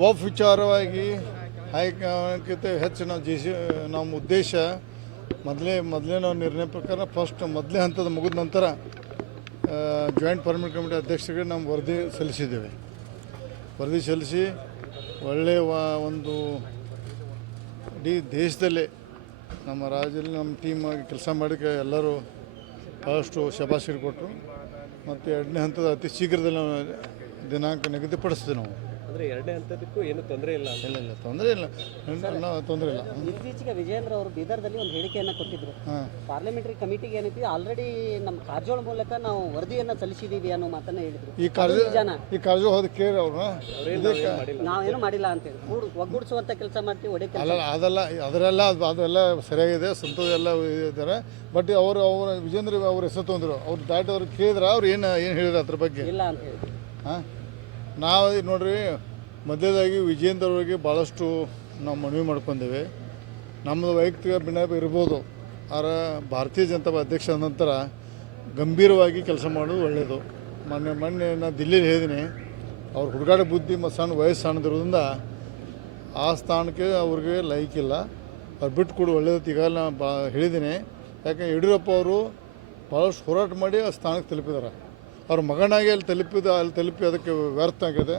ವಫ್ ವಿಚಾರವಾಗಿ ಹೈಕಮಾಂಡ್ಕಿಂತ ಹೆಚ್ಚು ನಾವು ಜೆ ಸಿ ನಮ್ಮ ಉದ್ದೇಶ ಮೊದಲೇ ಮೊದಲೇ ನಾವು ನಿರ್ಣಯ ಪ್ರಕಾರ ಫಸ್ಟ್ ಮೊದಲೇ ಹಂತದ ಮುಗಿದ ನಂತರ ಜಾಯಿಂಟ್ ಪರ್ಮನೆಂಟ್ ಕಮಿಟಿ ಅಧ್ಯಕ್ಷರಿಗೆ ನಾವು ವರದಿ ಸಲ್ಲಿಸಿದ್ದೇವೆ. ವರದಿ ಸಲ್ಲಿಸಿ ಒಳ್ಳೆಯ ಒಂದು ಇಡೀ ದೇಶದಲ್ಲೇ ನಮ್ಮ ರಾಜ್ಯದಲ್ಲಿ ನಮ್ಮ ಟೀಮ್ ಆಗಿ ಕೆಲಸ ಮಾಡಿದ ಎಲ್ಲರೂ ಭಾಳಷ್ಟು ಶಬಾಷಿರು ಕೊಟ್ಟರು. ಮತ್ತು ಎರಡನೇ ಹಂತದ ಅತಿ ಶೀಘ್ರದಲ್ಲಿ ದಿನಾಂಕ ನಿಗದಿಪಡಿಸ್ತೀವಿ ನಾವು. ಅಂದ್ರೆ ಎರಡನೇ ಹಂತದಕ್ಕೂ ಏನು ತೊಂದರೆ ಇಲ್ಲ ಅಂತ? ಇಲ್ಲ ಇಲ್ಲ ತೊಂದರೆ ಇಲ್ಲ. ನಾವು ತೊಂದರೆ ಇಲ್ಲ. ಇತ್ತೀಚೆಗೆ ವಿಜೇಂದ್ರ ಅವರು ಬೀದರ್ದಲ್ಲಿ ಒಂದು ಹೇಳಿಕೆಯನ್ನ ಕೊಟ್ಟಿದ್ರು. ಹಾಂ. ಪಾರ್ಲಿಮೆಂಟರಿ ಕಮಿಟಿಗೆ ಏನೈತಿ ಆಲ್ರೆಡಿ ನಮ್ಮ ಕಾರಜೋಳ ಮೂಲಕ ನಾವು ವರದಿಯನ್ನು ಸಲ್ಲಿಸಿದೀವಿ ಅನ್ನೋ ಮಾತನ್ನ ಹೇಳಿದ್ರು. ಈ ಕಾರ್ಜು ನಿಜಾನ? ಈ ಕಾರ್ಜು ಹೋದ ಕೇಳಿ ಅವ್ರನ್ನ ಇದಕ್ಕೆ ನಾವೇನು ಮಾಡಿಲ್ಲ ಅಂತೇಳಿ ಕೂಡ್ ಒಗ್ಗೂಡಿಸುವಂತ ಕೆಲಸ ಮಾಡ್ತೀವಿ ಒಡೆ ಕೆಲಸ ಅಲ್ಲ ಅದೆಲ್ಲ ಅದರೆಲ್ಲ ಅದು ಅದೆಲ್ಲ ಸರಿಯಾಗಿದೆ ಸಂತೋಷ ಎಲ್ಲ ಇದ್ದಾರೆ. ಬಟ್ ಅವರು ಅವರು ವಿಜೇಂದ್ರ ಅವ್ರ ಹೆಸರು ತೊಂದರು. ಅವ್ರು ದಾಟಿ ಅವ್ರು ಕೇಳಿದ್ರೆ ಅವ್ರು ಏನು ಏನು ಹೇಳಿದ್ರು ಅದ್ರ ಬಗ್ಗೆ? ಇಲ್ಲ ಅಂತ ಹೇಳಿ. ಹಾಂ? ನಾವು ನೋಡ್ರಿ, ಮಧ್ಯದಾಗಿ ವಿಜೇಂದ್ರ ಅವರಿಗೆ ಭಾಳಷ್ಟು ನಾವು ಮನವಿ ಮಾಡ್ಕೊಂಡೇವೆ. ನಮ್ಮದು ವೈಯಕ್ತಿಕ ಭಿನ್ನಾಭ ಇರ್ಬೋದು. ಆದರೆ ಭಾರತೀಯ ಜನತಾ ಅಧ್ಯಕ್ಷ ನಂತರ ಗಂಭೀರವಾಗಿ ಕೆಲಸ ಮಾಡೋದು ಒಳ್ಳೆಯದು ಮೊನ್ನೆ ಮೊನ್ನೆ ನಾನು ದಿಲ್ಲಿಲಿ ಹೇಳಿದ್ದೀನಿ ಅವ್ರ ಹುಡುಗಾಟ ಬುದ್ಧಿ ಮತ್ತು ಸಣ್ಣ ವಯಸ್ಸು ಸಣ್ಣದಿರೋದ್ರಿಂದ ಆ ಸ್ಥಾನಕ್ಕೆ ಅವ್ರಿಗೆ ಲೈಕ್ ಇಲ್ಲ. ಅವ್ರು ಬಿಟ್ಟು ಕೊಡು ಒಳ್ಳೇದು ಈಗ ನಾನು ಬಾ ಹೇಳಿದ್ದೀನಿ ಯಾಕೆ ಯಡಿಯೂರಪ್ಪ ಅವರು ಭಾಳಷ್ಟು ಹೋರಾಟ ಮಾಡಿ ಆ ಸ್ಥಾನಕ್ಕೆ ತಲುಪಿದ್ದಾರೆ ಅವ್ರ ಮಗನಾಗಿ ಅಲ್ಲಿ ತಲುಪಿದ, ಅಲ್ಲಿ ತಲುಪಿ ಅದಕ್ಕೆ ವ್ಯರ್ಥ ಆಗಿದೆ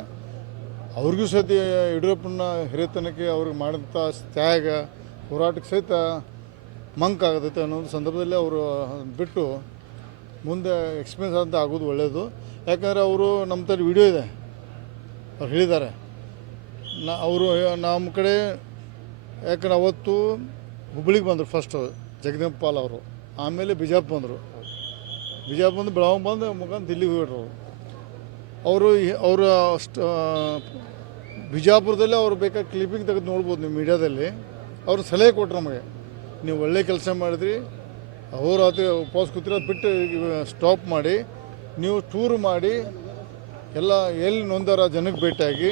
ಅವ್ರಿಗೂ ಸಹಿತ ಯಡಿಯೂರಪ್ಪನ ಹಿರಿಯತನಕ್ಕೆ ಅವ್ರಿಗೆ ಮಾಡಿದಂಥ ತ್ಯಾಗ, ಹೋರಾಟಕ್ಕೆ ಸಹಿತ ಮಂಕ್ ಆಗತೈತೆ ಅನ್ನೋ ಸಂದರ್ಭದಲ್ಲಿ ಅವರು ಬಿಟ್ಟು ಮುಂದೆ ಎಕ್ಸ್ಪೀರಿಯನ್ಸ್ ಅಂತ ಆಗೋದು ಒಳ್ಳೆಯದು ಯಾಕಂದರೆ ಅವರು ನಮ್ಮ ತರ ವಿಡಿಯೋ ಇದೆ. ಅವ್ರು ಹೇಳಿದ್ದಾರೆ. ನಾ, ಅವರು ನಮ್ಮ ಕಡೆ ಯಾಕಂದ್ರೆ ಅವತ್ತು ಹುಬ್ಳಿಗೆ ಬಂದರು ಫಸ್ಟು ಪಾಲ್ ಅವರು. ಆಮೇಲೆ ಬಿಜಾಪುರ ಬಂದರು. ಬಂದು ಬೆಳಗಾವಿ ಬಂದು ಮುಖಾಂತ ದಿಲ್ಲಿಗೆ ಹೋಗ್ಬಿಟ್ರು. ಅವರು ಅವರು ಅಷ್ಟು ಬಿಜಾಪುರದಲ್ಲಿ ಅವ್ರು ಬೇಕಾದ ಕ್ಲಿಪ್ಪಿಂಗ್ ತೆಗೆದು ನೋಡ್ಬೋದು ನೀವು ಮೀಡಿಯಾದಲ್ಲಿ. ಅವರು ಸಲಹೆ ಕೊಟ್ಟರು ನಮಗೆ. ನೀವು ಒಳ್ಳೆ ಕೆಲಸ ಮಾಡಿದ್ರಿ. ಅಹೋರಾತ್ರಿ ಉಪವಾಸ ಕೂತಿರೋದು ಬಿಟ್ಟು ಸ್ಟಾಪ್ ಮಾಡಿ. ನೀವು ಟೂರ್ ಮಾಡಿ. ಎಲ್ಲ ಎಲ್ಲಿ ನೊಂದಾರ ಜನಕ್ಕೆ ಭೇಟಿಯಾಗಿ.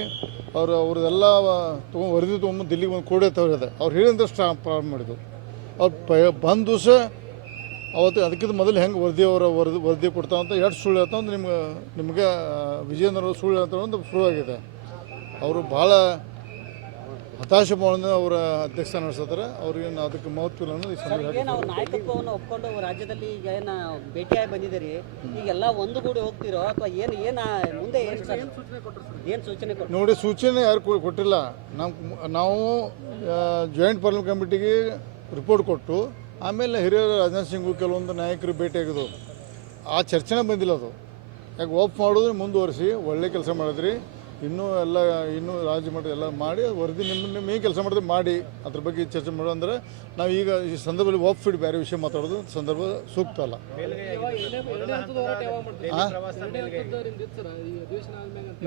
ಅವರು ಅವ್ರದ್ದೆಲ್ಲ ತೊಗೊಂಡು ವರದಿ ತೊಗೊಂಬಂದು ದಿಲ್ಲಿಗೆ ಬಂದು ಕೂಡ ತವರಿದೆ ಅವ್ರು ಹೇಳಿದ್ರೆ ಸ್ಟಾಪ್ ಪ್ರಾರಂಭ ಮಾಡಿದ್ರು ಅವ್ರು ಬಂದ ದಿವಸ ಅವತ್ತು ಅದಕ್ಕಿಂತ ಮೊದಲು ಹೆಂಗೆ ವರದಿ ಅವರ ವರದಿ ವರದಿ ಕೊಡ್ತಾವ ಅಂತ ಎಷ್ಟು ಸುಳ್ಳು ಹೇಳ್ತಾವ ಅಂತ ನಿಮ್ಗೆ ನಿಮಗೆ ವಿಜಯೇಂದ್ರ ಅವರು ಸುಳ್ಳು ಹೇಳ್ತಾರೆ ಅಂತ ಸುಳ್ಳು ಅವರು ಭಾಳ ಹತಾಶೆ ಮಾಡೋದು ಅವರ ಅಧ್ಯಕ್ಷ ನಡೆಸ್ತಾರೆ. ಅವ್ರಿಗೆ ಅದಕ್ಕೆ ಮಹತ್ವ ನಾಯಕತ್ವವನ್ನು ಒಪ್ಕೊಂಡು ರಾಜ್ಯದಲ್ಲಿ ಈಗ ಏನು ಭೇಟಿಯಾಗಿ ಬಂದಿದ್ದೀರಿ? ಈಗೆಲ್ಲ ಒಂದು ಗೂಡಿ ಹೋಗ್ತಿರೋ ಅಥವಾ ಏನು ಏನು ಮುಂದೆ ಏನು ಏನು ಸೂಚನೆ ಕೊಟ್ಟು ನೋಡಿ ಸೂಚನೆ ಯಾರು ಕೊ- ಕೊಟ್ಟಿಲ್ಲ. ನಾವು ನಾವು ಜಾಯಿಂಟ್ ಪಾರ್ಲಿಮೆಂಟ್ ಕಮಿಟಿಗೆ ರಿಪೋರ್ಟ್ ಕೊಟ್ಟು ಆಮೇಲೆ ಹಿರಿಯರು ರಾಜನಾಥ್ ಸಿಂಗು ಕೆಲವೊಂದು ನಾಯಕರು ಭೇಟಿಯಾಗಿದ್ದು ಆ ಚರ್ಚೆನೇ ಬಂದಿಲ್ಲ ಅದು. ಯಾಕೆ ಓಪ್ ಮಾಡೋದು ಮುಂದುವರಿಸಿ, ಒಳ್ಳೆ ಕೆಲಸ ಮಾಡಿದ್ರಿ, ಇನ್ನೂ ಎಲ್ಲ, ಇನ್ನೂ ರಾಜ್ಯ ಮಟ್ಟ ಎಲ್ಲ ಮಾಡಿ, ವರದಿ ನಿಮ್ಮ ನಿಮ್ಮ ಏನು ಕೆಲಸ ಮಾಡಿದ್ರೆ ಮಾಡಿ, ಅದ್ರ ಬಗ್ಗೆ ಚರ್ಚೆ ಮಾಡೋದಂದ್ರೆ ನಾವು ಈಗ ಈ ಸಂದರ್ಭದಲ್ಲಿ ಓಪ್ ಫೀಡ್ ಬೇರೆ ವಿಷಯ ಮಾತಾಡೋದು, ಸಂದರ್ಭ ಸೂಕ್ತ ಅಲ್ಲ.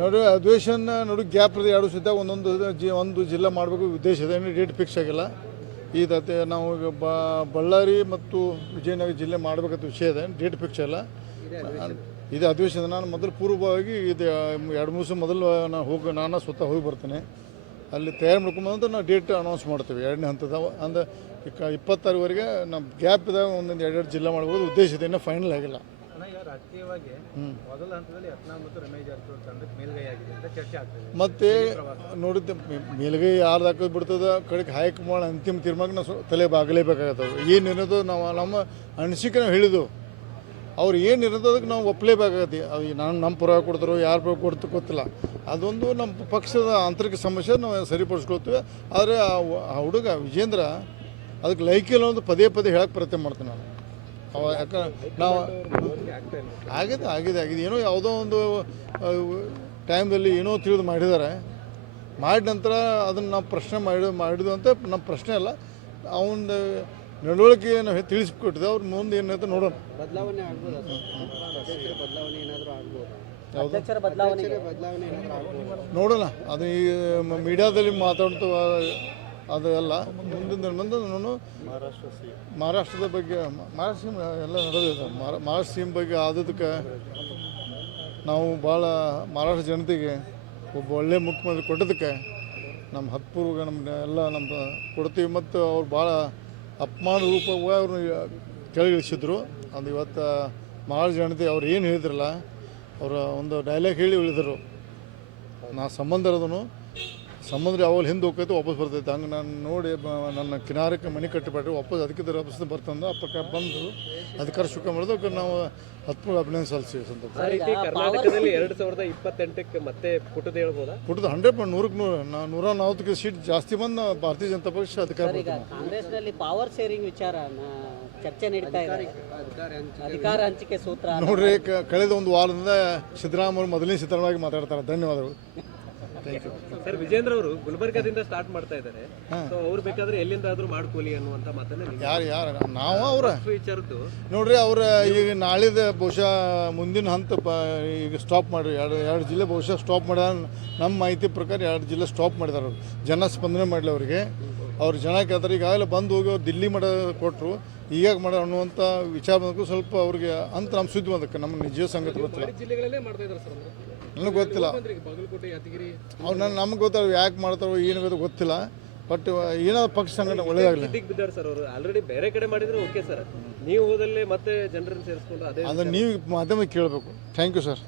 ನೋಡಿ ಅಧಿವೇಶನ ನೋಡಿ ಗ್ಯಾಪ್ ಎರಡು ಸುತ್ತ ಒಂದೊಂದು ಒಂದು ಜಿಲ್ಲಾ ಮಾಡಬೇಕು, ಉದ್ದೇಶ ಇದೆ, ಡೇಟ್ ಫಿಕ್ಸ್ ಆಗಿಲ್ಲ. ಈ ನಾವು ಈಗ ಬಳ್ಳಾರಿ ಮತ್ತು ವಿಜಯನಗರ ಜಿಲ್ಲೆ ಮಾಡಬೇಕಂತ ವಿಷಯ ಇದೆ ಡೇಟ್ ಫಿಕ್ಸ್ ಇಲ್ಲ ಇದು ಅಧಿವೇಶನ ನಾನು ಮೊದಲು ಪೂರ್ವವಾಗಿ ಇದು ಎರಡು ಮೂರು ದಿವಸ ಮೊದಲು ನಾನು ಹೋಗಿ, ನಾನು ಸ್ವತಃ ಹೋಗಿ ಬರ್ತೇನೆ. ಅಲ್ಲಿ ತಯಾರು ಮಾಡ್ಕೊಂಬಂದ್ರೆ ನಾವು ಡೇಟ್ ಅನೌನ್ಸ್ ಮಾಡ್ತೀವಿ, ಎರಡನೇ ಹಂತದ, ಅಂದರೆ ಇಪ್ಪತ್ತಾರುವರೆಗೆ ನಮ್ಮ ಗ್ಯಾಪ್ ಇದ್ದಾಗ ಒಂದೊಂದು ಎರಡೆರಡು ಜಿಲ್ಲೆ ಮಾಡ್ಬೋದು, ಉದ್ದೇಶ ಇದೆ ಫೈನಲ್ ಆಗಿಲ್ಲ. ರಾಜಕೀಯವಾಗಿ ಮೊದಲ ಹಂತದಲ್ಲಿ ಯತ್ನಾಳ್ ಮತ್ತು ರಮೇಶ್ ಜಾರಕಿಹೊಳಿ ತಂಡಕ್ಕೆ ಮೇಲ್ಗೈ ಆಗಿದೆ ಅಂತ ಚರ್ಚೆ ಆಗ್ತದೆ. ಮತ್ತೆ ನೋಡಿದ್ದೆ ಮೇಲ್ಗೈ ಯಾರ್ದು ಹಾಕೋದು ಬಿಡ್ತದ ಕಡೆಗೆ ಮಾಡಿ ಅಂತಿಮ ತೀರ್ಮಾನ ನಾವು ತಲೆ ಏನು ಇರೋದು ನಾವು ನಮ್ಮ ಅನಿಸಿಕೆ ನಾವು ಹೇಳಿದ್ದು ಅವ್ರು ಏನು ಇರೋದು ಅದಕ್ಕೆ ನಾವು ಒಪ್ಪಲೇಬೇಕಾಗತ್ತೆ ಅದು ನಾನು ನಮ್ಮ ಪರವಾಗಿ ಕೊಡ್ತಾರೋ ಯಾರು ಪರವಾಗಿ ಕೊಡ್ತು ಗೊತ್ತಿಲ್ಲ. ಅದೊಂದು ನಮ್ಮ ಪಕ್ಷದ ಆಂತರಿಕ ಸಮಸ್ಯೆ ನಾವು ಸರಿಪಡಿಸ್ಕೊಳ್ತೀವಿ. ಆದರೆ ಆ ಹುಡುಗ ವಿಜೇಂದ್ರ ಅದಕ್ಕೆ ಲೈಕಿಲ್ಲ ಒಂದು ಪದೇ ಪದೇ ಹೇಳಕ್ಕೆ ಪ್ರಯತ್ನ ಮಾಡ್ತೀನಿ ನಾನು. ಅವ ಯಾಕೆ ನಾವು ಆಗಿದೆ ಆಗಿದೆ ಆಗಿದೆ. ಏನೋ ಯಾವುದೋ ಒಂದು ಟೈಮ್ದಲ್ಲಿ ಏನೋ ತಿಳಿದು ಮಾಡಿದ್ದಾರೆ. ಮಾಡಿದ ನಂತರ ಅದನ್ನು ನಾವು ಪ್ರಶ್ನೆ ಮಾಡಿ ಮಾಡಿದ್ವು ಅಂತ ನಮ್ಮ ಪ್ರಶ್ನೆ ಅಲ್ಲ. ಅವನ ನಡವಳಿಕೆ ನಾವು ತಿಳಿಸ್ಕೊಟ್ಟಿದೆ. ಅವ್ರ ಮುಂದೆ ಏನಂತ ನೋಡೋಣ. ಬದಲಾವಣೆ ಆಗ್ಬೋದು ಅಧ್ಯಕ್ಷರ ಬದಲಾವಣೆ ಏನಾದರೂ ಆಗ್ಬೋದು? ಅಧ್ಯಕ್ಷರ ಬದಲಾವಣೆ ಬದಲಾವಣೆ ಏನಾದರೂ ಆಗ್ಬೋದು? ನೋಡೋಣ. ಅದು ಈ ಮೀಡಿಯಾದಲ್ಲಿ ಮಾತಾಡ್ತು ಅದು ಎಲ್ಲ. ಮುಂದಿನ ಮುಂದೆ ನಾನು ಮಹಾರಾಷ್ಟ್ರದ ಬಗ್ಗೆ ಮಹಾರಾಷ್ಟ್ರ ಎಲ್ಲ ನಡೆದಿದೆ ಮಹಾರಾ- ಮಹಾರಾಷ್ಟ್ರ ಸಿಎಂ ಬಗ್ಗೆ ಆದದಕ್ಕೆ ನಾವು ಭಾಳ ಮಹಾರಾಷ್ಟ್ರ ಜನತೆಗೆ ಒಬ್ಬ ಒಳ್ಳೆ ಮುಖ್ಯಮಂತ್ರಿ ಕೊಟ್ಟದಕ್ಕೆ ನಮ್ಮ ಹತ್ಪೂರ್ವ ನಮ್ಮ ಎಲ್ಲ ನಮ್ಮ ಕೊಡ್ತೀವಿ ಮತ್ತು ಅವ್ರು ಭಾಳ ಅಪಮಾನ ರೂಪವಾಗಿ ಅವ್ರನ್ನ ಕೆಳಗಿಳಿಸಿದ್ರು. ಅದು ಇವತ್ತು ಮಹಾರಾಷ್ಟ್ರ ಜನತೆ ಅವ್ರು ಏನು ಹೇಳಿದ್ರಲ್ಲ, ಅವರ ಒಂದು ಡೈಲಾಗ್ ಹೇಳಿ ಉಳಿದರು. ನಾ ಸಂಬಂಧ ಇರೋದನು ಸಂಬಂಧ ಯಾವಾಗ ಹಿಂದೆ ಹೋಗ್ತೈತೆ ವಾಪಸ್ ಬರ್ತೈತೆ. ಹಂಗೆ ನಾನು ನೋಡಿ ಬ- ನನ್ನ ಕಿನಾರಕ್ಕೆ ಮನೆ ಕಟ್ಟಿಬಿಟ್ರೆ ವಾಪಸ್ ಅದಕ್ಕೆ ವಾಪಸ್ ಬರ್ತಂದು ಅಪ್ಪಕ್ಕ ಬಂದು ಅಧಿಕಾರ ಶುಕ ಮಾಡಿದ್ರು. ಅದಕ್ಕೆ ನಾವು ಹತ್ತು ಅಭಿನಯ ಸಲ್ಲಿಸಿ ಸಂದರ್ಭ ಆ ಕರ್ನಾಟಕದಲ್ಲಿ ಎರಡು ಸಾವಿರದ ಇಪ್ಪತ್ತೆಂಟಕ್ಕೆ ಮತ್ತೆ ಪುಟದ ಹೇಳ್ಬೋದಾ? ಪುಟದ ಹಂಡ್ರೆಡ್ ಪಾಯಿಂಟ್ ನೂರಕ್ಕೆ ನೂರ ನಾ ನೂರ ನಲ್ವತ್ತಕ್ಕೆ ಸೀಟ್ ಜಾಸ್ತಿ ಬಂದು ಭಾರತೀಯ ಜನತಾ ಪಕ್ಷ ಅಧಿಕಾರ ಕಾಂಗ್ರೆಸ್ನಲ್ಲಿ ಪವರ್ ಶೇರಿಂಗ್ ವಿಚಾರ ಚರ್ಚೆ ನಡೀತಾ ಇದೆ. ಅಧಿಕಾರ ಹಂಚಿಕೆ. ಸೂತ್ರ. ನೋಡ್ರಿ ಕಳೆದ ಒಂದು ವಾರದಿಂದ ಸಿದ್ದರಾಮಯ್ಯ ಮೊದಲನೇ ಸಿದ್ದರಾಮಯ್ಯ ಮಾತಾಡ್ತಾರೆ. ಧನ್ಯವಾದಗಳು. ಸರ್ ವಿಜೇಂದ್ರ ಅವರು ಗುಲ್ಬರ್ಗಾದಿಂದ ಸ್ಟಾರ್ಟ್ ಮಾಡ್ತಾ ಇದ್ದಾರೆ. ಸೊ ಅವ್ರು ಬೇಕಾದ್ರೆ ಎಲ್ಲಿಂದಾದ್ರೂ ಮಾಡ್ಕೊಲಿ ಮಾಡ್ಕೊಳ್ಳಿ ಅನ್ನುವಂತ ಮಾತನ್ನ ಯಾರು ಯಾರು? ನಾವು ಅವ್ರ. ವಿಚಾರದ್ದು ನೋಡ್ರಿ ಅವ್ರ ಈಗ ನಾಳಿದ ಬಹುಶಃ ಮುಂದಿನ ಹಂತ ಈಗ ಸ್ಟಾಪ್ ಮಾಡಿರಿ. ಎರಡು ಎರಡು ಜಿಲ್ಲೆ ಬಹುಶಃ ಸ್ಟಾಪ್ ಮಾಡ್ಯಾರ ನಮ್ಮ ಮಾಹಿತಿ ಪ್ರಕಾರ ಎರಡು ಜಿಲ್ಲೆ ಸ್ಟಾಪ್ ಮಾಡಿದಾರೆ ಅವ್ರು. ಜನ ಸ್ಪಂದನೆ ಮಾಡಲಿ ಅವರಿಗೆ. ಅವ್ರು ಜನ ಕೇಳ್ತಾರೆ ಈಗಾಗಲೇ ಬಂದು ಹೋಗಿ ಅವ್ರು ದಿಲ್ಲಿ ಮಾಡ ಕೊಟ್ಟರು ಈಗ ಮಾಡ ಅನ್ನುವಂಥ ವಿಚಾರ ಬಂದಕ್ಕೂ ಸ್ವಲ್ಪ ಅವ್ರಿಗೆ ಅಂತ ನಮ್ಮ ಸುದ್ದಿ ಬಂದಕ್ಕೆ ನಮ್ಮ ನಿಜ ಸಂಗತಿ ಗೊತ್ತಿಲ್ಲ. ನನಗೆ ಗೊತ್ತಿಲ್ಲ. ಅವ್ರು ನನ್ನ ನಮ್ಗೆ ಗೊತ್ತಾಗ ಯಾಕೆ ಮಾಡ್ತಾರೋ ಏನು ಗೊತ್ತೋ ಗೊತ್ತಿಲ್ಲ. ಬಟ್ ಏನಾದ್ರು ಪಕ್ಷ ಸಂಘಟನೆ ಒಳ್ಳೇದಾಗಲಿ. ದಿಗ್ ಬಿದ್ದಾರೆ ಸರ್ ಅವರು. ಆಲ್ರೆಡಿ ಬೇರೆ ಕಡೆ ಮಾಡಿದ್ರು ಓಕೆ ಸರ್. ನೀವು ಹೋದಲ್ಲೇ ಮತ್ತೆ ಜನರನ್ನು ಸೇರಿಸ್ಕೊಂಡು ಅದೇ ಅದನ್ನು ನೀವು ಮಾಧ್ಯಮಕ್ಕೆ ಕೇಳಬೇಕು. Thank you sir